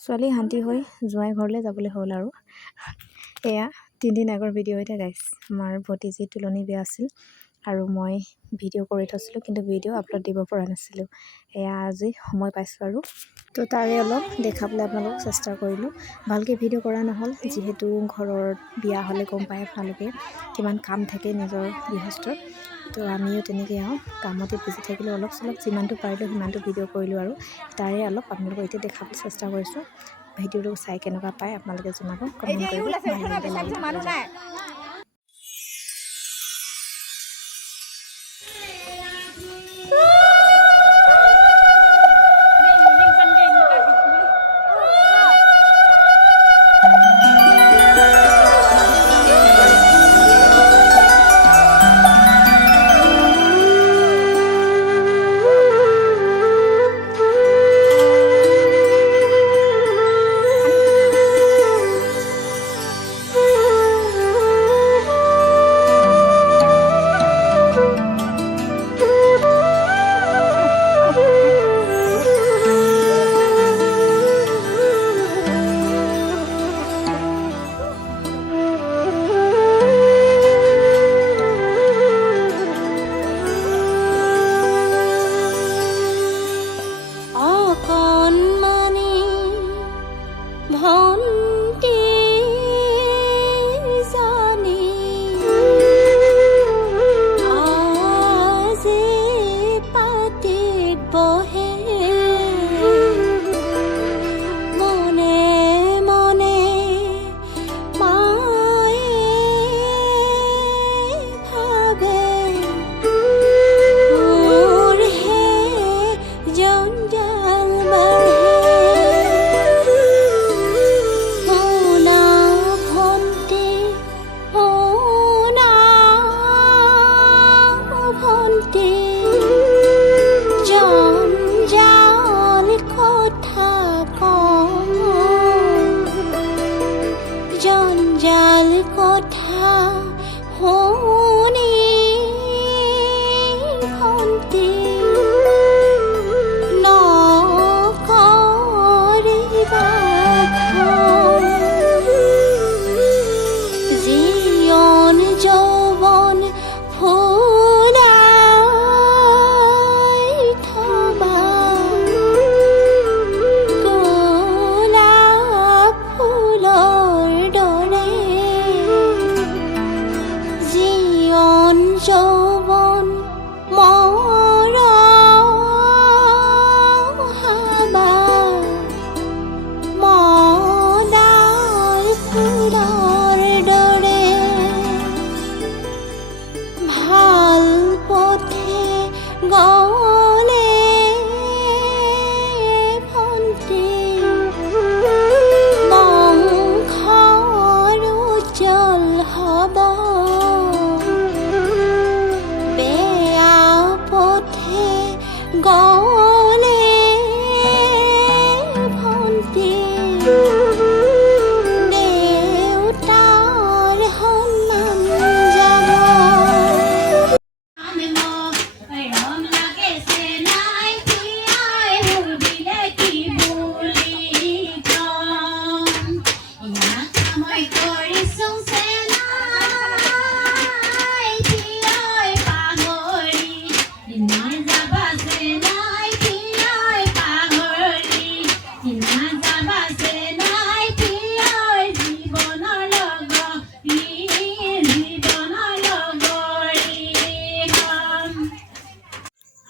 ছোৱালী শান্তি হৈ জোঁৱাই ঘৰলৈ যাবলৈ হ'ল আৰু এয়া 3 দিন আগৰ ভিডিঅ' এটা গাইছ আমাৰ ভতিজী তুলনি বিয়া আছিল আৰু মই ভিডিঅ' কৰি থৈছিলোঁ কিন্তু ভিডিঅ' আপলোড দিব পৰা নাছিলোঁ এয়া আজি সময় পাইছোঁ আৰু তো তাৰে অলপ দেখাবলৈ আপোনালোকক চেষ্টা কৰিলোঁ ভালকৈ ভিডিঅ' কৰা নহ'ল যিহেতু ঘৰৰ বিয়া হ'লে গম পায় আপোনালোকে কিমান কাম থাকে নিজৰ গৃহস্থৰ তো আমিও তেনেকৈ কামতে বিজি থাকিলেও অলপ চলপ যিমানটো পাৰিলোঁ সিমানটো ভিডিঅ' কৰিলোঁ আৰু তাৰে অলপ আপোনালোকক এতিয়া দেখাবলৈ চেষ্টা কৰিছোঁ ভিডিঅ'টো চাই কেনেকুৱা পায় আপোনালোকে জনাব কমেণ্ট কৰিব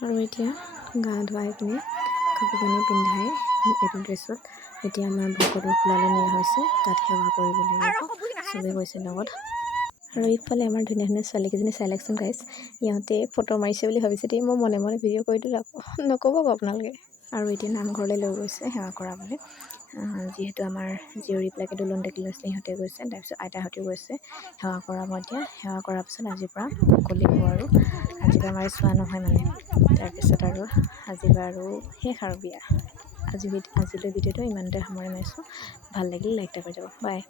আৰু এতিয়া গা ধুৱাই পিনে কাপোৰ কানি পিন্ধাই এইটো ড্ৰেছত এতিয়া আমাৰ ভকতৰ খোলালৈ নিয়া হৈছে তাত সেৱা কৰিব লাগিব চবেই গৈছে লগত আৰু ইফালে আমাৰ ধুনীয়া ধুনীয়া ছোৱালীকেইজনী চিলেকশ্যন গাইছ ইহঁতে ফটো মাৰিছে বুলি ভাবিছে দেই মই মনে মনে ভিডিঅ' কৰি দিলোঁ নক'ব আপোনালোকে আৰু এতিয়া নামঘৰলৈ লৈ গৈছে সেৱা কৰাবলৈ যিহেতু আমাৰ জীয়ৰীবিলাকে দোলন টেকি লৈছিলে সিহঁতে গৈছে তাৰপিছত আইতাহঁতেও গৈছে সেৱা কৰাব এতিয়া সেৱা কৰাৰ পিছত আজিৰ পৰা কলিব আৰু আজিৰ পৰা আমাৰ চোৱা নহয় মানে তাৰপিছত আৰু আজিৰ পৰা আৰু শেষ আৰু বিয়া আজিলৈ ভিডিঅ'টো ইমানতে সামৰণি মাৰিছোঁ ভাল লাগিলে লাইক এটা কৰি যাব বাই